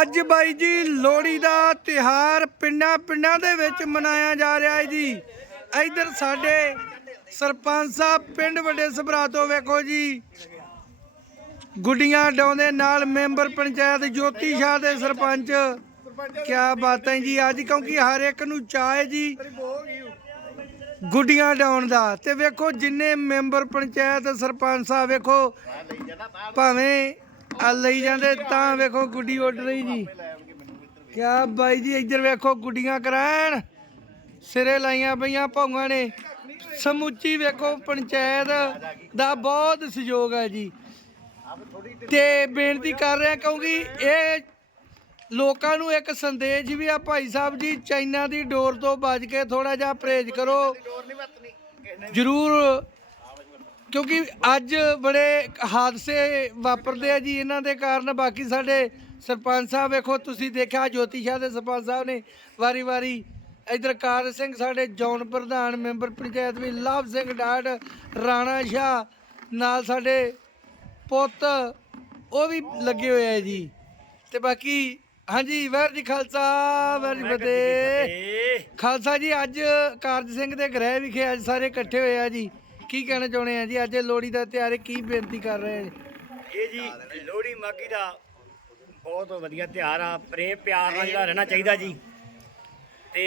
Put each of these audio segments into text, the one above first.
ਅੱਜ ਬਾਈ ਜੀ ਲੋਹੜੀ ਦਾ ਤਿਹਾਰ ਪਿੰਡਾਂ ਪਿੰਡਾਂ ਦੇ ਵਿੱਚ ਮਨਾਇਆ ਜਾ ਰਿਹਾ ਹੈ ਜੀ। ਇੱਧਰ ਸਾਡੇ ਸਰਪੰਚ ਸਾਹਿਬ, ਪਿੰਡ ਵੱਡੇ ਸਭਰਾ ਤੋਂ ਵੇਖੋ ਜੀ। ਗੁੱਡੀਆਂ ਡਾਉਂਦੇ ਨਾਲ ਮੈਂਬਰ ਪੰਚਾਇਤ ਜੋਤੀ ਸ਼ਾਹ ਦੇ ਸਰਪੰਚ। ਕਿਆ ਬਾਤਾਂ ਜੀ, ਅੱਜ ਕਿਉਂਕਿ ਹਰ ਇੱਕ ਨੂੰ ਚਾਹ ਜੀ ਗੁੱਡੀਆਂ ਡਾਉਣ ਦਾ। ਤੇ ਵੇਖੋ ਜਿੰਨੇ ਮੈਂਬਰ ਪੰਚਾਇਤ ਸਰਪੰਚ ਸਾਹਿਬ ਵੇਖੋ, ਭਾਵੇਂ ਆ ਲਈ ਜਾਂਦੇ ਤਾਂ ਵੇਖੋ ਗੁੱਡੀ ਉੱਡ ਰਹੀ ਜੀ। ਕਿਆ ਬਾਈ ਜੀ ਇੱਧਰ ਵੇਖੋ ਗੁੱਡੀਆਂ ਕਰਾਣ। ਸਿਰੇ ਲਾਈਆਂ ਪਈਆਂ ਭੌਂਗਾਂ ਨੇ। ਸਮੁੱਚੀ ਵੇਖੋ ਪੰਚਾਇਤ ਦਾ ਬਹੁਤ ਸਹਿਯੋਗ ਹੈ ਜੀ। ਤੇ ਬੇਨਤੀ ਕਰ ਰਿਹਾ ਕਿਉਂਕਿ ਇਹ ਲੋਕਾਂ ਨੂੰ ਇੱਕ ਸੰਦੇਸ਼ ਵੀ ਆ ਭਾਈ ਸਾਹਿਬ ਜੀ ਚਾਈਨਾ ਦੀ ਡੋਰ ਤੋਂ ਬਚ ਕੇ ਥੋੜਾ ਜਿਹਾ ਪਰਹੇਜ਼ ਕਰੋ। ਜ਼ਰੂਰ ਕਿਉਂਕਿ ਅੱਜ ਬੜੇ ਹਾਦਸੇ ਵਾਪਰਦੇ ਆ ਜੀ ਇਹਨਾਂ ਦੇ ਕਾਰਨ। ਬਾਕੀ ਸਾਡੇ ਸਰਪੰਚ ਸਾਹਿਬ ਵੇਖੋ ਤੁਸੀਂ ਦੇਖਿਆ ਜੋਤੀ ਸ਼ਾਹ ਦੇ ਸਰਪੰਚ ਸਾਹਿਬ ਨੇ ਵਾਰੀ-ਵਾਰੀ ਇਧਰ ਕਾਰ ਸਿੰਘ ਸਾਡੇ ਜੌਨ ਪ੍ਰਧਾਨ ਮੈਂਬਰ ਪੰਚਾਇਤ ਵੀ ਲਵ ਸਿੰਘ ਡਾਟ ਰਾਣਾ ਸ਼ਾਹ ਨਾਲ ਸਾਡੇ ਪੁੱਤ ਉਹ ਵੀ ਲੱਗੇ ਹੋਏ ਆ ਜੀ। ਤੇ ਬਾਕੀ ਹਾਂਜੀ ਵਾਹਿਗੁਰੂ ਜੀ ਖਾਲਸਾ ਵਾਹਿਗੁਰੂ ਜੀ ਫਤਿਹ। ਖਾਲਸਾ ਜੀ ਅੱਜ ਕਾਰਜ ਸਿੰਘ ਦੇ ਗ੍ਰਹਿ ਵਿਖੇ ਅੱਜ ਸਾਰੇ ਇਕੱਠੇ ਹੋਏ ਆ ਜੀ। ਕੀ ਕਹਿਣਾ ਚਾਹੁੰਦੇ ਆ ਜੀ? ਅੱਜ ਲੋਹੜੀ ਦਾ ਤਿਉਹਾਰ ਹੈ, ਕੀ ਬੇਨਤੀ ਕਰ ਰਹੇ ਆ ਜੀ? ਇਹ ਜੀ ਲੋਹੜੀ ਮਾਗੀ ਦਾ ਬਹੁਤ ਵਧੀਆ ਤਿਉਹਾਰ ਆ। ਪ੍ਰੇਮ ਪਿਆਰ ਨਾਲ ਜਿਹੜਾ ਰਹਿਣਾ ਚਾਹੀਦਾ ਜੀ। ਤੇ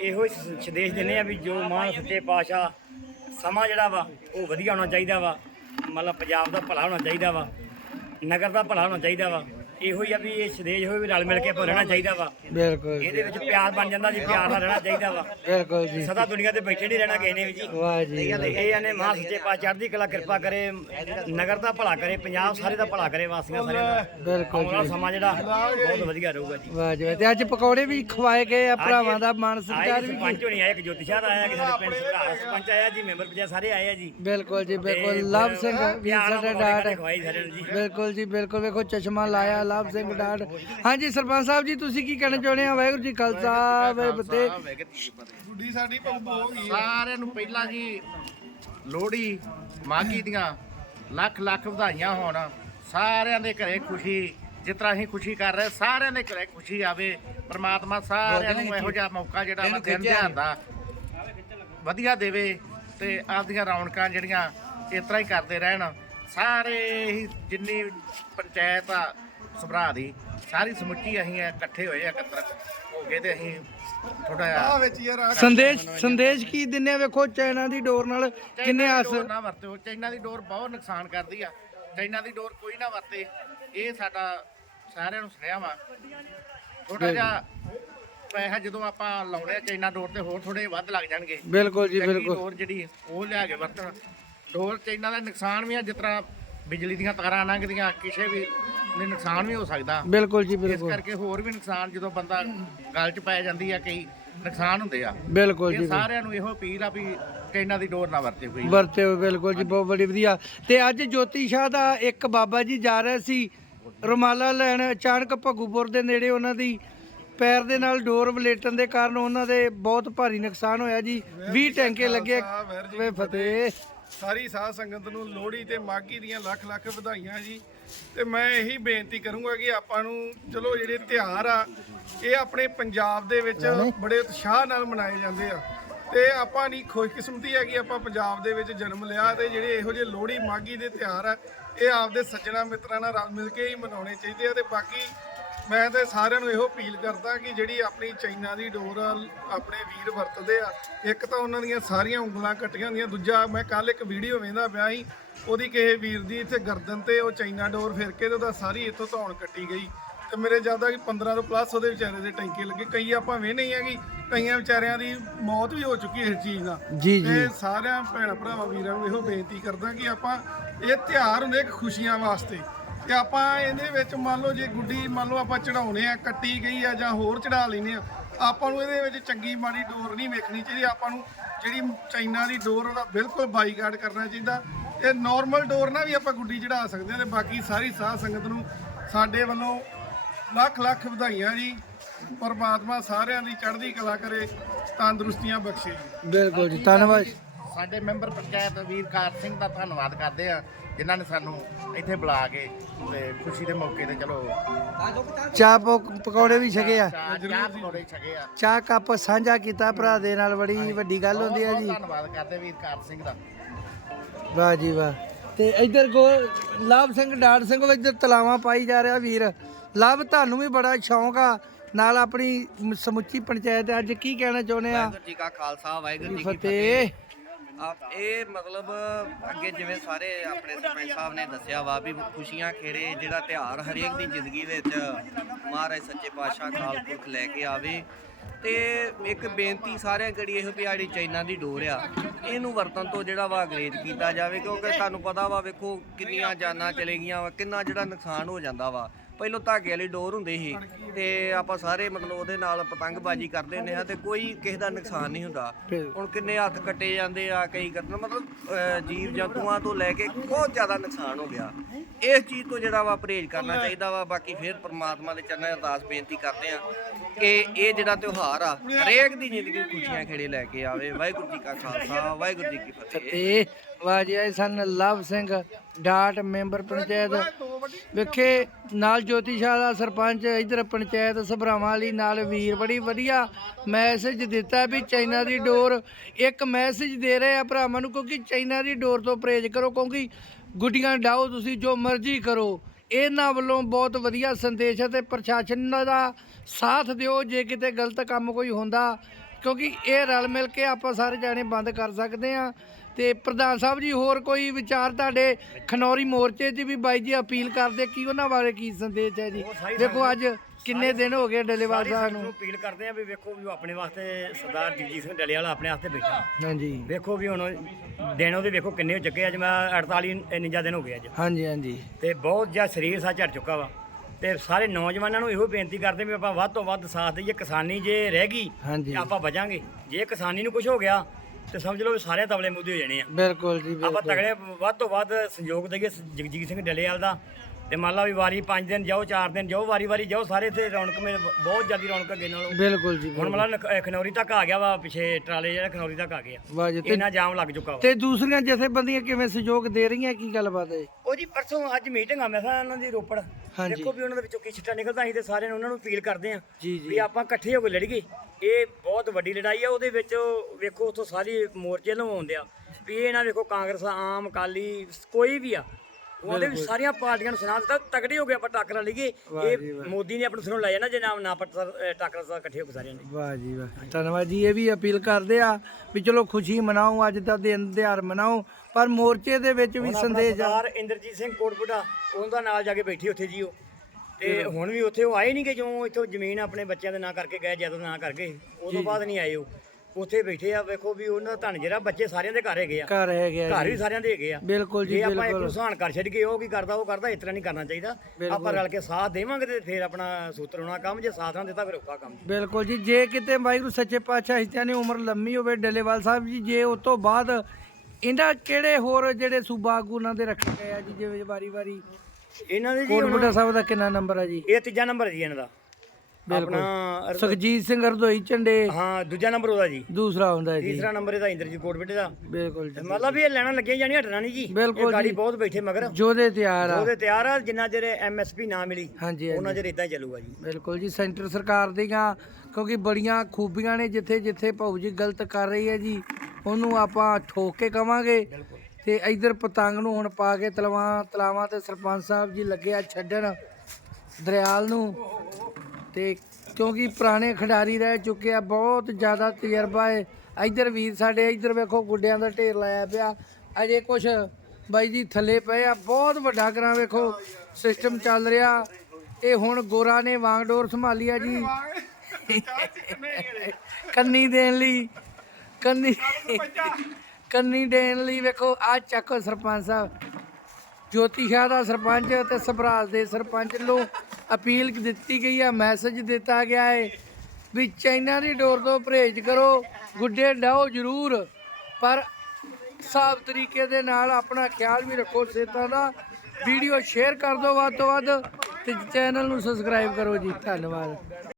ਇਹੋ ਹੀ ਸੰਦੇਸ਼ ਦਿੰਦੇ ਆ ਵੀ ਜੋ ਮਾਨ ਸੱਚੇ ਪਾਤਸ਼ਾਹ ਸਮਾਂ ਜਿਹੜਾ ਵਾ ਉਹ ਵਧੀਆ ਹੋਣਾ ਚਾਹੀਦਾ ਵਾ। ਮਤਲਬ ਪੰਜਾਬ ਦਾ ਭਲਾ ਹੋਣਾ ਚਾਹੀਦਾ ਵਾ। ਨਗਰ ਦਾ ਭਲਾ ਹੋਣਾ ਚਾਹੀਦਾ ਵਾ। ਇਹੋ ਹੀ ਆ ਵੀ ਇਹ ਸੰਦੇਸ਼ ਹੋਏ ਵੀ ਰਲ ਮਿਲ ਕੇ ਆਪਾਂ ਰਹਿਣਾ ਚਾਹੀਦਾ ਵਾ। ਬਿਲਕੁਲ ਇਹਦੇ ਵਿੱਚ ਪਿਆਰ ਬਣ ਜਾਂਦਾ ਜੀ ਪਿਆਰ ਨਾਲ ਰਹਿਣਾ ਚਾਹੀਦਾ ਵਾ। ਬਿਲਕੁਲ ਜੀ। ਸਦਾ ਦੁਨੀਆ ਤੇ ਬੈਠੇ ਨਹੀਂ ਰਹਿਣਾ ਕਿਸੇ ਨੇ ਵੀ ਜੀ। ਵਾਹ ਜੀ। ਤੇ ਇਹ ਆਨੇ ਮਾਂ ਸੱਚੇ ਪਾਤਸ਼ਾਹ ਚੜ੍ਹਦੀ ਕਲਾ ਕਿਰਪਾ ਕਰੇ ਨਗਰ ਦਾ ਭਲਾ ਕਰੇ ਪੰਜਾਬ ਸਾਰੇ ਦਾ ਭਲਾ ਕਰੇ ਵਾਸੀਆਂ ਸਾਰਿਆਂ ਦਾ। ਬਿਲਕੁਲ ਆਉਣ ਵਾਲਾ ਸਮਾਂ ਜਿਹੜਾ ਬਹੁਤ ਵਧੀਆ ਰਹੂਗਾ ਜੀ। ਵਾਹ ਜੀ। ਤੇ ਅੱਜ ਪਕੌੜੇ ਵੀ ਖਵਾਏ ਗਏ ਆ ਭਰਾਵਾਂ ਦਾ ਮਾਨ ਸਤਿਕਾਰ ਵੀ ਸਰਪੰਚ ਹੋਣੀ ਆਇਆ ਇੱਕ ਜੋਤਿਸ਼ਾਹ ਦਾ ਆਇਆ ਕਿ ਸਾਡੇ ਪਿੰਡ ਭਰਾ ਸਰਪੰਚ ਆਇਆ ਜੀ ਮੈਂਬਰ ਪੰਚਾਇਤ ਸਾਰੇ ਆਏ ਆ ਜੀ। ਬਿਲਕੁਲ ਜੀ ਬਿਲਕੁਲ। ਲਵ ਸਿੰਘ ਵੀ ਸਾਡਾ ਡਾਟ। ਨੂੰ ਜੀ। ਬਿਲਕੁਲ ਜੀ ਬਿਲਕੁਲ। ਵੇਖੋ ਚਸ਼ਮਾ ਲਾਇਆ ਲਵ ਸਿੰਘ ਡਾਟ ਹਾਂਜੀ ਸਰਪੰਚ ਸਾਹਿਬ ਜੀ ਤੁਸੀਂ ਕੀ ਕਹਿਣਾ ਚਾਹੁੰਦੇ ਆ ਵਾਹਿਗੁਰੂ ਜੀ ਖਾਲਸਾ ਵਾਹਿਗੁਰੂ ਫਤਿਹ। ਗੁੱਡੀ ਸਾਡੀ ਪੰਪ ਹੋ ਗਈ ਸਾਰਿਆਂ ਨੂੰ ਪਹਿਲਾਂ ਜੀ ਲੋਹੜੀ ਮਾਘੀ ਦੀਆਂ ਲੱਖ ਲੱਖ ਵਧਾਈਆਂ ਹੋਣ। ਸਾਰਿਆਂ ਦੇ ਘਰੇ ਖੁਸ਼ੀ ਜਿਸ ਤਰ੍ਹਾਂ ਅਸੀਂ ਖੁਸ਼ੀ ਕਰ ਰਹੇ ਸਾਰਿਆਂ ਦੇ ਘਰੇ ਖੁਸ਼ੀ ਆਵੇ। ਪ੍ਰਮਾਤਮਾ ਸਾਰਿਆਂ ਨੂੰ ਇਹੋ ਜਿਹਾ ਮੌਕਾ ਜਿਹੜਾ ਵਾ ਦਿਨ ਦਿਹਾੜ ਦਾ ਵਧੀਆ ਦੇਵੇ ਤੇ ਆਪਦੀਆਂ ਰੌਣਕਾਂ ਜਿਹੜੀਆਂ ਇਸ ਤਰ੍ਹਾਂ ਹੀ ਕਰਦੇ ਰਹਿਣ। ਸਾਰੇ ਹੀ ਜਿੰਨੀ ਪੰਚਾਇਤ ਆ ਸਭਰਾ ਦੀ। ਸਾਰੀ ਸਮੁੱਚੀ ਅਸੀਂ ਇਕੱਠੇ ਹੋਏ ਆ ਇਕੱਤਰ। ਹੋ ਗਏ ਤੇ ਅਸੀਂ ਥੋੜਾ ਜਿਹਾ ਸੰਦੇਸ਼ ਸੰਦੇਸ਼ ਕੀ ਦਿੰਨੇ ਆ? ਵੇਖੋ ਚਾਈਨਾ ਦੀ ਡੋਰ ਨਾਲ ਕਿੰਨੇ ਆਸ ਦੀ ਡੋਰ ਨਾ ਵਰਤੋ ਚਾਈਨਾ ਦੀ ਡੋਰ ਬਹੁਤ ਨੁਕਸਾਨ ਕਰਦੀ ਆ। ਚਾਈਨਾ ਦੀ ਡੋਰ ਕੋਈ ਨਾ ਵਰਤੇ। ਇਹ ਸਾਡਾ ਸਾਰਿਆਂ ਨੂੰ ਸੁਣਿਆ ਵਾ। ਥੋੜਾ ਜਿਹਾ ਪੈਸਾ ਜਦੋਂ ਆਪਾਂ ਲਾਉਣੇ ਆ ਚਾਈਨਾ ਡੋਰ ਤੇ ਹੋਰ ਥੋੜੇ ਵੱਧ ਲੱਗ ਜਾਣਗੇ। ਬਿਲਕੁਲ ਜੀ ਬਿਲਕੁਲ। ਡੋਰ ਜਿਹੜੀ ਉਹ ਲਿਆ ਕੇ ਵਰਤਣ। ਡੋਰ ਚਾਈਨਾ ਦਾ ਨੁਕਸਾਨ ਵੀ ਆ ਜਿਸ ਤਰ੍ਹਾਂ ਬਿਜਲੀ ਦੀਆਂ ਤਾਰਾਂ ਲੰਘਦੀਆਂ ਕਿਸੇ ਵੀ ਦੇ ਨੁਕਸਾਨ ਵੀ ਹੋ ਸਕਦਾ। ਬਿਲਕੁਲ ਜੀ ਇਸ ਬਿਲਕੁਲ। ਕਰਕੇ ਹੋਰ ਵੀ ਨੁਕਸਾਨ ਜਦੋਂ ਬੰਦਾ ਗਲ 'ਚ ਪੈ ਜਾਂਦੀ ਆ ਕਈ ਨੁਕਸਾਨ ਹੁੰਦੇ ਆ। ਬਿਲਕੁਲ ਜੀ ਇਹ ਸਾਰਿਆਂ ਨੂੰ ਇਹੋ ਅਪੀਲ ਆ ਵੀ ਚਾਈਨਾ ਦੀ ਡੋਰ ਨਾ ਵਰਤੇ ਕੋਈ। ਵਰਤੇ ਹੋਏ ਬਿਲਕੁਲ ਜੀ ਬਹੁਤ ਬੜੀ ਵਧੀਆ। ਤੇ ਅੱਜ ਜੋਤੀ ਸ਼ਾਹ ਦਾ ਇੱਕ ਬਾਬਾ ਜੀ ਜਾ ਰਹੇ ਸੀ ਰੁਮਾਲਾ ਲੈਣ ਅਚਾਨਕ ਭੱਗੂਪੁਰ ਦੇ ਨੇੜੇ ਉਹਨਾਂ ਦੀ ਪੈਰ ਦੇ ਨਾਲ ਡੋਰ ਵਲੇਟਣ ਦੇ ਕਾਰਨ ਉਹਨਾਂ ਦੇ ਬਹੁਤ ਭਾਰੀ ਨੁਕਸਾਨ ਹੋਇਆ ਜੀ। 20 ਟੈਂਕੇ ਲੱਗੇ ਵੇ ਫਤਿਹ। ਸਾਰੀ ਸਾਧ ਸੰਗਤ ਨੂੰ ਲੋਹੜੀ ਤੇ ਮਾਘੀ ਦੀਆਂ ਲੱਖ ਲੱਖ ਵਧਾਈਆਂ ਜੀ। ਤੇ ਮੈਂ ਇਹੀ ਬੇਨਤੀ ਕਰੂੰਗਾ ਕਿ ਆਪਾਂ ਨੂੰ ਚਲੋ ਜਿਹੜੇ ਤਿਉਹਾਰ ਆ, ਇਹ ਆਪਣੇ ਪੰਜਾਬ ਦੇ ਵਿੱਚ ਬੜੇ ਉਤਸ਼ਾਹ ਨਾਲ ਮਨਾਏ ਜਾਂਦੇ ਆ। ਤੇ ਆਪਾਂ ਦੀ ਖੁਸ਼ਕਿਸਮਤੀ ਹੈ ਕਿ ਆਪਾਂ ਪੰਜਾਬ ਦੇ ਵਿੱਚ ਜਨਮ ਲਿਆ ਤੇ ਜਿਹੜੇ ਇਹੋ ਜਿਹੇ ਲੋਹੜੀ ਮਾਘੀ ਦੇ ਤਿਉਹਾਰ ਆ, ਇਹ ਆਪਦੇ ਸੱਜਣਾ ਮਿੱਤਰਾਂ ਨਾਲ ਰਲ ਮਿਲ ਕੇ ਹੀ ਮਨਾਉਣੇ ਚਾਹੀਦੇ ਆ ਤੇ ਬਾਕੀ ਮੈਂ ਤੇ ਸਾਰਿਆਂ ਨੂੰ ਇਹੋ ਅਪੀਲ ਕਰਦਾ ਕਿ ਜਿਹੜੀ ਆਪਣੀ ਚਾਈਨਾ ਦੀ ਡੋਰ ਆ, ਆਪਣੇ ਵੀਰ ਵਰਤਦੇ ਆ ਇੱਕ ਤਾਂ ਉਹਨਾਂ ਦੀਆਂ ਸਾਰੀਆਂ ਉਂਗਲਾਂ ਕੱਟੀਆਂ ਹੁੰਦੀਆਂ ਦੂਜਾ ਮੈਂ ਕੱਲ ਇੱਕ ਵੀਡੀਓ ਵੇਖਦਾ ਪਿਆ ਸੀ ਉਹਦੀ ਕਿਸੇ ਵੀਰ ਦੀ ਇੱਥੇ ਗਰਦਨ ਤੇ ਉਹ ਚਾਈਨਾ ਡੋਰ ਫਿਰ ਕੇ ਤੇ ਉਹਦਾ ਸਾਰੀ ਇੱਥੋਂ ਧੌਣ ਕੱਟੀ ਗਈ ਤੇ ਮੇਰੇ ਜ਼ਿਆਦਾ ਕਿ 15 ਤੋਂ ਪਲੱਸ ਉਹਦੇ ਵਿਚਾਰੇ ਦੇ ਟੈਂਕੇ ਲੱਗੇ ਕਈ ਆਪਾਂ ਵੇਖਦੇ ਹੀ ਕਿ ਕਈਆਂ ਵਿਚਾਰਿਆਂ ਦੀ ਮੌਤ ਵੀ ਹੋ ਚੁੱਕੀ ਇਸ ਚੀਜ਼ ਨਾਲ। ਜੀ ਜੀ। ਤੇ ਸਾਰਿਆਂ ਭੈਣ ਭਰਾਵਾਂ ਵੀਰਾਂ ਨੂੰ ਇਹੋ ਬੇਨਤੀ ਕਰਦਾ ਕਿ ਆਪਾਂ ਇਹ ਤਿਉਹਾਰ ਹੁੰਦੇ ਇੱਕ ਖੁਸ਼ੀਆਂ ਵਾਸਤੇ ਤੇ ਆਪਾਂ ਇਹਦੇ ਵਿੱਚ ਮੰਨ ਲਓ ਜੇ ਗੁੱਡੀ ਮੰਨ ਲਓ ਆਪਾਂ ਚੜਾਉਨੇ ਆ, ਕੱਟੀ ਗਈ ਆ ਜਾਂ ਹੋਰ ਚੜਾ ਲੈਨੇ ਆ, ਆਪਾਂ ਨੂੰ ਇਹਦੇ ਵਿੱਚ ਚੰਗੀ ਮਾੜੀ ਡੋਰ ਨਹੀਂ ਵੇਖਣੀ ਚਾਹੀਦੀ। ਆਪਾਂ ਨੂੰ ਜਿਹੜੀ ਚਾਈਨਾ ਦੀ ਡੋਰ ਉਹਦਾ ਬਿਲਕੁਲ ਬਾਈਕਾਟ ਕਰਨਾ ਚਾਹੀਦਾ। ਤੇ ਨਾਰਮਲ ਡੋਰ ਨਾਲ ਵੀ ਆਪਾਂ ਗੁੱਡੀ ਚੜਾ ਸਕਦੇ ਆ ਤੇ ਬਾਕੀ ਸਾਰੀ ਸਾਧ ਸੰਗਤ ਨੂੰ ਸਾਡੇ ਵੱਲੋਂ ਲੱਖ ਲੱਖ ਵਧਾਈਆਂ ਜੀ। ਪਰਮਾਤਮਾ ਸਾਰਿਆਂ ਦੀ ਚੜ੍ਹਦੀ ਕਲਾ ਕਰੇ, ਤੰਦਰੁਸਤੀਆਂ ਬਖਸ਼ੇ ਜੀ। ਬਿਲਕੁਲ ਜੀ, ਧੰਨਵਾਦ ਸਾਡੇ ਮੈਂਬਰ ਪੰਚਾਇਤ ਵੀਰ ਕਾਰ ਸਿੰਘ ਦਾ ਧੰਨਵਾਦ ਕਰਦੇ ਆ ਜਿਨ੍ਹਾਂ ਨੇ ਸਾਨੂੰ ਇੱਥੇ ਬੁਲਾ ਕੇ ਤੇ ਖੁਸ਼ੀ ਦੇ ਮੌਕੇ ਤੇ ਚਲੋ ਚਾਹ ਪਕ- ਪਕੌੜੇ ਵੀ ਛਕੇ ਆ। ਚਾਹ ਚਾਹ ਪਕੌੜੇ ਛਕੇ ਆ। ਚਾਹ ਕੱਪ ਸਾਂਝਾ ਕੀਤਾ ਭਰਾ ਦੇ ਨਾਲ ਬੜੀ ਵੱਡੀ ਗੱਲ ਹੁੰਦੀ ਆ ਬਹੁਤ ਜੀ। ਧੰਨਵਾਦ ਕਰਦੇ ਵੀਰ ਕਾਰ ਸਿੰਘ ਦਾ। ਵਾਹ ਜੀ ਵਾਹ। ਤੇ ਇੱਧਰ ਗੋ ਲਾਭ ਸਿੰਘ ਡਾੜ ਸਿੰਘ ਵੀ ਇੱਧਰ ਤਲਾਵਾਂ ਪਾਈ ਜਾ ਰਿਹਾ ਵੀਰ। ਲਾਭ ਤੁਹਾਨੂੰ ਵੀ ਬੜਾ ਸ਼ੌਂਕ ਆ। ਨਾਲ ਆਪਣੀ ਮ- ਸਮੁੱਚੀ ਪੰਚਾਇਤ ਅੱਜ ਕੀ ਕਹਿਣਾ ਚਾਹੁੰਦੇ ਆ? ਵਾਹਿਗੁਰੂ ਜੀ ਕਾ ਖਾਲਸਾ ਵਾਹਿਗੁਰੂ ਜੀ ਕੀ ਫਤਿਹ। ਆਪ ਇਹ ਮਤਲਬ ਅੱਗੇ ਜਿਵੇਂ ਸਾਰੇ ਆਪਣੇ ਸਰਪੰਚ ਸਾਹਿਬ ਨੇ ਦੱਸਿਆ ਵਾ ਵੀ ਖੁਸ਼ੀਆਂ ਖੇੜੇ ਜਿਹੜਾ ਤਿਉਹਾਰ ਹਰੇਕ ਦੀ ਜ਼ਿੰਦਗੀ ਵਿੱਚ ਮਹਾਰਾਜ ਸੱਚੇ ਪਾਤਸ਼ਾਹ ਕਾਲ ਪੁਰਖ ਲੈ ਕੇ ਆਵੇ। ਤੇ ਇੱਕ ਬੇਨਤੀ ਸਾਰਿਆਂ ਗੜੀ ਇਹੋ ਪਿਆੜੀ ਚਾਈਨਾ ਦੀ ਡੋਰ ਆ। ਇਹਨੂੰ ਵਰਤਨ ਤੋਂ ਜਿਹੜਾ ਵਾ ਅੰਗਰੇਜ਼ ਕੀਤਾ ਜਾਵੇ, ਕਿਉਂਕਿ ਤੁਹਾਨੂੰ ਪਤਾ ਵਾ ਵੇਖੋ ਕਿੰਨੀਆਂ ਜਾਨਾਂ ਚਲੇ ਗਈਆਂ ਵਾ, ਕਿੰਨਾ ਜਿਹੜਾ ਨੁਕਸਾਨ ਹੋ ਜਾਂਦਾ ਵਾ। ਪਹਿਲੋਂ ਧਾਗੇ ਵਾਲੀ ਡੋਰ ਹੁੰਦੀ ਸੀ ਤੇ ਆਪਾਂ ਸਾਰੇ ਮਤਲਬ ਉਹਦੇ ਨਾਲ ਪਤੰਗਬਾਜ਼ੀ ਕਰਦੇ ਹੁੰਦੇ ਹਾਂ ਤੇ ਕੋਈ ਕਿਸੇ ਦਾ ਨੁਕਸਾਨ ਨਹੀਂ ਹੁੰਦਾ। ਹੁਣ ਕਿੰਨੇ ਹੱਥ ਕੱਟੇ ਜਾਂਦੇ ਆ ਕਈ ਕਰਨ ਮਤਲਬ ਜੀਵ ਜੰਤੂਆਂ ਤੋਂ ਲੈ ਕੇ ਬਹੁਤ ਜ਼ਿਆਦਾ ਨੁਕਸਾਨ ਹੋ ਗਿਆ। ਇਸ ਚੀਜ਼ ਤੋਂ ਜਿਹੜਾ ਵਾ ਪਰਹੇਜ਼ ਕਰਨਾ ਚਾਹੀਦਾ ਵਾ ਬਾਕੀ ਫਿਰ ਪ੍ਰਮਾਤਮਾ ਦੇ ਚਰਨਾਂ 'ਚ ਅਰਦਾਸ ਬੇਨਤੀ ਕਰਦੇ ਆ ਕਿ ਇਹ ਜਿਹੜਾ ਤਿਉਹਾਰ ਆ ਹਰੇਕ ਦੀ ਜ਼ਿੰਦਗੀ ਖੁਸ਼ੀਆਂ ਖੇੜੇ ਲੈ ਕੇ ਆਵੇ। ਵਾਹਿਗੁਰੂ ਜੀ ਕਾ ਖਾਲਸਾ ਵਾਹਿਗੁਰੂ ਜੀ ਕੀ ਫਤਿਹ। ਆਏ ਸਨ ਲਵ ਸਿੰਘ ਡਾਟ ਮੈਂਬਰ ਪੰਚਾਇਤ ਵੇਖੇ ਨਾਲ ਜੋਤੀ ਸ਼ਾਹ ਦਾ ਸਰਪੰਚ, ਇਧਰ ਪੰਚਾਇਤ ਸਭਰਾਵਾਂ ਵਾਲੀ ਨਾਲ ਵੀਰ, ਬੜੀ ਵਧੀਆ ਮੈਸੇਜ ਦਿੱਤਾ ਵੀ ਚਾਈਨਾ ਦੀ ਡੋਰ ਇੱਕ ਮੈਸੇਜ ਦੇ ਰਹੇ ਆ ਭਰਾਵਾਂ ਨੂੰ, ਕਿਉਂਕਿ ਚਾਈਨਾ ਦੀ ਡੋਰ ਤੋਂ ਪਰਹੇਜ਼ ਕਰੋ, ਕਿਉਂਕਿ ਗੁੱਡੀਆਂ ਡਾਓ ਤੁਸੀਂ, ਜੋ ਮਰਜ਼ੀ ਕਰੋ। ਇਹਨਾਂ ਵੱਲੋਂ ਬਹੁਤ ਵਧੀਆ ਸੰਦੇਸ਼ ਹੈ ਤੇ ਪ੍ਰਸ਼ਾਸਨ ਦਾ ਸਾਥ ਦਿਓ, ਜੇ ਕਿਤੇ ਗਲਤ ਕੰਮ ਕੋਈ ਹੁੰਦਾ, ਕਿਉਂਕਿ ਇਹ ਰਲ ਮਿਲ ਕੇ ਆਪਾਂ ਸਾਰੇ ਜਾਣੇ ਬੰਦ ਕਰ ਸਕਦੇ ਆ ਤੇ ਪ੍ਰਧਾਨ ਸਾਹਿਬ ਜੀ ਹੋਰ ਕੋਈ ਵਿਚਾਰ ਤੁਹਾਡੇ ਖਨੌਰੀ ਮੋਰਚੇ 'ਚ ਵੀ ਬਾਈ ਜੀ ਅਪੀਲ ਕਰਦੇ? ਕੀ ਉਹਨਾਂ ਬਾਰੇ ਕੀ ਸੰਦੇਸ਼ ਹੈ ਜੀ? ਦੇਖੋ ਅੱਜ ਕਿੰਨੇ ਦਿਨ ਹੋ ਗਏ ਡੱਲੇਵਾਲ ਸਾਹਿਬ ਨੂੰ। ਅਪੀਲ ਕਰਦੇ ਆ ਵੀ ਵੇਖੋ ਵੀ ਆਪਣੇ ਵਾਸਤੇ ਸਰਦਾਰ ਜਗਜੀਤ ਸਿੰਘ ਡਲੇ ਵਾਲਾ ਆਪਣੇ ਵਾਸਤੇ ਬੈਠਾ। ਹਾਂਜੀ। ਵੇਖੋ ਵੀ ਹੁਣ ਦਿਨ ਉਹਦੇ ਵੇਖੋ ਕਿੰਨੇ ਹੋ ਚੁੱਕੇ ਅੱਜ ਮੈਂ 48 49 ਦਿਨ ਹੋ ਗਏ ਅੱਜ। ਹਾਂਜੀ ਹਾਂਜੀ। ਤੇ ਬਹੁਤ ਜ਼ਿਆਦਾ ਸਰੀਰ ਸਾ ਝੜ ਚੁੱਕਾ ਵਾ। ਤੇ ਸਾਰੇ ਨੌਜਵਾਨਾਂ ਨੂੰ ਇਹੋ ਬੇਨਤੀ ਕਰਦੇ ਵੀ ਆਪਾਂ ਵੱਧ ਤੋਂ ਵੱਧ ਸਾਥ ਦਈਏ। ਕਿਸਾਨੀ ਜੇ ਰਹਿ ਗਈ ਹਾਂਜੀ। ਆਪਾਂ ਬਚਾਂਗੇ। ਜੇ ਕਿਸਾਨੀ ਨੂੰ ਕੁਝ ਹੋ ਗਿਆ ਤੇ ਸਮਝ ਲਓ ਵੀ ਸਾਰੇ ਤਬਲੇ ਮੁੱਦੇ ਹੋ ਜਾਣੇ ਆ। ਬਿਲਕੁਲ ਜੀ ਆਪਾਂ ਬਿਲਕੁਲ। ਤਗੜੇ ਵੱਧ ਤੋਂ ਵੱਧ ਸੰਯੋਗ ਦਈਏ ਸ- ਜਗਜੀਤ ਸਿੰਘ ਡਲੇਵਾਲ ਦਾ। ਤੇ ਮੰਨ ਲਾ ਵੀ ਵਾਰੀ 5 ਦਿਨ ਜਾਓ 4 ਦਿਨ ਜਾਓ ਵਾਰੀ ਵਾਰੀ ਜਾਓ ਸਾਰੇ ਤੇ ਰੌਣਕ ਮੇਲ ਬਹੁਤ ਜ਼ਿਆਦੀ ਰੌਣਕ ਅੱਗੇ ਨਾਲੋਂ। ਬਿਲਕੁਲ ਜੀ ਹੁਣ ਬਿਲਕੁਲ। ਮਤਲਬ ਨਖ- ਖਨੌਰੀ ਤੱਕ ਆ ਗਿਆ ਵਾ ਪਿਛੇ ਟਰਾਲੇ ਜਿਹੜਾ ਖਨੌਰੀ ਤੱਕ ਆ ਗਿਆ। ਵਾਹ ਜੀ ਤੇ ਇੰਨਾ ਜਾਮ ਲੱਗ ਚੁੱਕਾ ਵਾ। ਤੇ ਦੂਸਰੀਆਂ ਜਥੇਬੰਦੀਆਂ ਕਿਵੇਂ ਸਹਿਯੋਗ ਦੇ ਰਹੀਆਂ ਕੀ ਗੱਲਬਾਤ ਹੈ? ਉਹ ਜੀ ਪਰਸੋਂ ਅੱਜ ਮੀਟਿੰਗ ਆ ਮੈਂ ਕਿਹਾ ਉਹਨਾਂ ਦੀ ਰੋਪੜ। ਹਾਂਜੀ। ਦੇਖੋ ਵੀ ਉਹਨਾਂ ਦੇ ਵਿੱਚੋਂ ਕੀ ਛਿੱਟਾ ਨਿਕਲਦਾ ਅਸੀਂ ਤੇ ਸਾਰਿਆਂ ਨੂੰ ਉਹਨਾਂ ਨੂੰ ਅਪੀਲ ਕਰਦੇ ਆ ਜੀ, ਜੀ। ਵੀ ਆਪਾਂ ਇਕੱਠੇ ਹੋ ਕੇ ਲੜੀਏ। ਇਹ ਬਹੁਤ ਵੱਡੀ ਲੜਾਈ ਆ ਉਹਦੇ ਵਿੱਚ ਵੇਖੋ ਉੱਥੋਂ ਸਾਰੀ ਮੋਰਚੇ ਨੂੰ ਆਉਂਦੇ ਆ। ਵੀ ਇਹ ਨਾ ਵੇਖੋ ਕਾਂਗਰਸ ਆਮ ਅਕਾਲੀ ਕੋਈ ਵੀ ਆ ਉਹਦੇ ਵਿੱਚ ਸਾਰੀਆਂ ਪਾਰਟੀਆਂ ਨੂੰ ਸੁਣਾ ਦਿੱਤਾ ਤਗੜੇ ਹੋ ਗਏ ਆਪਾਂ ਟੱਕਰਾਂ ਲਈਏ। ਇਹ ਮੋਦੀ ਨੇ ਆਪਾਂ ਨੂੰ ਸੁਣਨ ਲੈ ਜਾਣਾ ਜੇ ਨਾਮ ਨਾ ਪੱਟ ਟੱਕਰ ਦਾ ਇਕੱਠੇ ਹੋ ਕੇ ਸਾਰਿਆਂ ਨੇ। ਵਾਹ ਜੀ ਵਾਹ। ਧੰਨਵਾਦ ਜੀ ਇਹ ਵੀ ਅਪੀਲ ਕਰਦੇ ਆ ਵੀ ਚਲੋ ਖੁਸ਼ੀ ਮਨਾਓ ਅੱਜ ਦਾ ਦਿਨ ਤਿਉਹਾਰ ਮਨਾਓ ਪਰ ਮੋਰਚੇ ਦੇ ਵਿੱਚ ਵੀ ਸੰਦੇਸ਼ ਆ। ਇੰਦਰਜੀਤ ਸਿੰਘ ਕੋਟਪੁਰਾ ਉਹਦਾ ਨਾਲ ਜਾ ਕੇ ਬੈਠੀ ਉੱਥੇ ਜੀ ਉਹ। ਤੇ ਹੁਣ ਵੀ ਉੱਥੇ ਉਹ ਆਏ ਨਹੀਂ ਕਿ ਜੋ ਇੱਥੋਂ ਜ਼ਮੀਨ ਆਪਣੇ ਬੱਚਿਆਂ ਦੇ ਨਾਂ ਕਰਕੇ ਗਏ ਜਦੋਂ ਨਾਂ ਕਰਕੇ। ਉਦੋਂ ਬਾਅਦ ਨਹੀਂ ਆਏ ਉਹ। ਉੱਥੇ ਬੈਠੇ ਆ ਵੇਖੋ ਵੀ ਉਹਨਾਂ ਦਾ ਧਨ ਜਿਹੜਾ ਬੱਚੇ ਸਾਰਿਆਂ ਦੇ ਘਰ ਹੈਗੇ ਆ। ਘਰ ਹੈ ਗਿਆ ਘਰ ਵੀ ਸਾਰਿਆਂ ਦੇ ਹੈਗੇ ਆ। ਬਿਲਕੁਲ ਜੀ ਜੇ ਆਪਾਂ ਇੱਕ ਬਿਲਕੁਲ। ਨੂੰ ਸਹਾਨ ਕਰ ਛੱਡ ਕੇ ਉਹ ਕੀ ਕਰਦਾ ਉਹ ਕਰਦਾ ਇਸ ਤਰ੍ਹਾਂ ਨਹੀਂ ਕਰਨਾ ਚਾਹੀਦਾ। ਆਪਾਂ ਰਲ ਕੇ ਸਾਥ ਦੇਵਾਂਗੇ ਤੇ ਫਿਰ ਆਪਣਾ ਸੂਤਰ ਹੋਣਾ ਕੰਮ ਜੇ ਸਾਥ ਨਾ ਦਿੱਤਾ ਫਿਰ ਔਖਾ ਕੰਮ। ਬਿਲਕੁਲ ਜੀ ਜੇ ਕਿਤੇ ਵਾਹਿਗੁਰੂ ਸੱਚੇ ਪਾਤਸ਼ਾਹ ਹਿੱਸਿਆਂ ਨੇ ਉਮਰ ਲੰਮੀ ਹੋਵੇ ਡੱਲੇਵਾਲ ਸਾਹਿਬ ਜੀ ਜੇ ਉਸ ਤੋਂ ਬਾਅਦ ਇਹਨਾਂ ਕਿਹੜੇ ਹੋਰ ਜਿਹੜੇ ਸੂਬਾ ਆਗੂ ਉਹਨਾਂ ਦੇ ਰੱਖੇ ਗਏ ਆ ਜੀ ਜਿਵੇਂ ਵਾਰੀ ਵਾਰੀ ਇਹਨਾਂ ਦੇ ਜੀ ਕੋਟਬੁੱਢਾ ਸਾਹਿਬ ਦਾ ਕਿੰਨਾ ਨੰਬਰ ਹੈ ਜੀ? ਇਹ ਤੀਜਾ ਨੰਬਰ ਜੀ ਇਹਨਾਂ ਦਾ। ਆਪਣਾ ਸੁਖਜੀਤ ਸਿੰਘ ਹਰਦੋਈ ਝੰਡੇ। ਹਾਂ ਦੂਜਾ ਨੰਬਰ ਉਹਦਾ ਜੀ। ਦੂਸਰਾ ਹੁੰਦਾ ਜੀ। ਤੀਸਰਾ ਨੰਬਰ ਇਹਦਾ ਇੰਦਰਜੀਤ ਕੋਟਬੇਟੇ ਦਾ। ਬਿਲਕੁਲ ਜੀ। ਮਤਲਬ ਵੀ ਇਹ ਲੈਣਾ ਲੱਗੀਆਂ ਜਾਣੀ ਹਟਣਾ ਨਹੀਂ ਜੀ। ਬਿਲਕੁਲ ਇਹ ਗਾੜੀ। ਬਹੁਤ ਬੈਠੇ ਮਗਰ। ਜੋਦੇ ਤਿਆਰ ਆ। ਉਹਦੇ ਤਿਆਰ ਆ ਜਿੰਨਾ ਚਿਰ ਐਮਐਸਪੀ ਨਾ ਮਿਲੀ ਹਾਂਜੀ ਉਹਨਾਂ ਚਿਰ ਇਦਾਂ ਚੱਲੂਗਾ ਜੀ। ਬਿਲਕੁਲ ਜੀ ਸੈਂਟਰ ਸਰਕਾਰ ਦੀਆਂ ਕਿਉਂਕਿ ਬੜੀਆਂ ਖੂਬੀਆਂ ਨੇ ਜਿੱਥੇ ਜਿੱਥੇ ਭਾਊ ਜੀ ਗਲਤ ਕਰ ਰਹੀ ਹੈ ਜੀ ਉਹਨੂੰ ਆਪਾਂ ਠੋਕ ਕੇ ਕਵਾਂਗੇ। ਤੇ ਇਧਰ ਪਤੰਗ ਨੂੰ ਹੁਣ ਪਾ ਕੇ ਤਲਵਾਂ ਤਲਾਵਾਂ ਤੇ ਸਰਪੰਚ ਸਾਹਿਬ ਜੀ ਲੱਗੇ ਆ ਛੱਡਣ ਦਰਿਆਲ ਨੂੰ। ਤੇ ਕਿਉਂਕਿ ਪੁਰਾਣੇ ਖਿਡਾਰੀ ਰਹਿ ਚੁੱਕੇ ਆ ਬਹੁਤ ਜ਼ਿਆਦਾ ਤਜਰਬਾ ਹੈ ਇਧਰ ਵੀਰ ਸਾਡੇ ਇਧਰ ਵੇਖੋ ਗੁੱਡਿਆਂ ਦਾ ਢੇਰ ਲਾਇਆ ਪਿਆ। ਅਜੇ ਕੁਛ ਬਾਈ ਜੀ ਥੱਲੇ ਪਏ ਆ ਬਹੁਤ ਵੱਡਾ ਕਰਾਂ ਵੇਖੋ ਸਿਸਟਮ ਚੱਲ ਰਿਹਾ। ਇਹ ਹੁਣ ਗੋਰਾ ਨੇ ਵਾਂਗਡੋਰ ਸੰਭਾਲੀ ਆ ਜੀ। ਕੰਨੀ ਦੇਣ ਲਈ ਕੰਨੀ ਕੰਨੀ ਦੇਣ ਲਈ ਵੇਖੋ, ਆ ਚੱਕੋ ਸਰਪੰਚ ਸਾਹਿਬ। ਜੋਤੀ ਸ਼ਾਹ ਦਾ ਸਰਪੰਚ ਤੇ ਸਭਰਾਜ ਦੇ ਸਰਪੰਚ ਨੂੰ ਅਪੀਲ ਦਿੱਤੀ ਗਈ ਹੈ ਮੈਸੇਜ ਦਿੱਤਾ ਗਿਆ ਹੈ ਵੀ ਚਾਈਨਾ ਦੀ ਡੋਰ ਤੋਂ ਪਰਹੇਜ਼ ਕਰੋ, ਗੁੱਡੇ ਡਾਓ ਜ਼ਰੂਰ। ਪਰ ਸਾਫ਼ ਤਰੀਕੇ ਦੇ ਨਾਲ ਆਪਣਾ ਖਿਆਲ ਵੀ ਰੱਖੋ ਸਿਹਤਾਂ ਦਾ। ਵੀਡੀਓ ਸ਼ੇਅਰ ਕਰ ਦਿਓ ਵੱਧ ਤੋਂ ਵੱਧ ਤੇ ਚੈਨਲ ਨੂੰ ਸਬਸਕ੍ਰਾਈਬ ਕਰੋ ਜੀ। ਧੰਨਵਾਦ।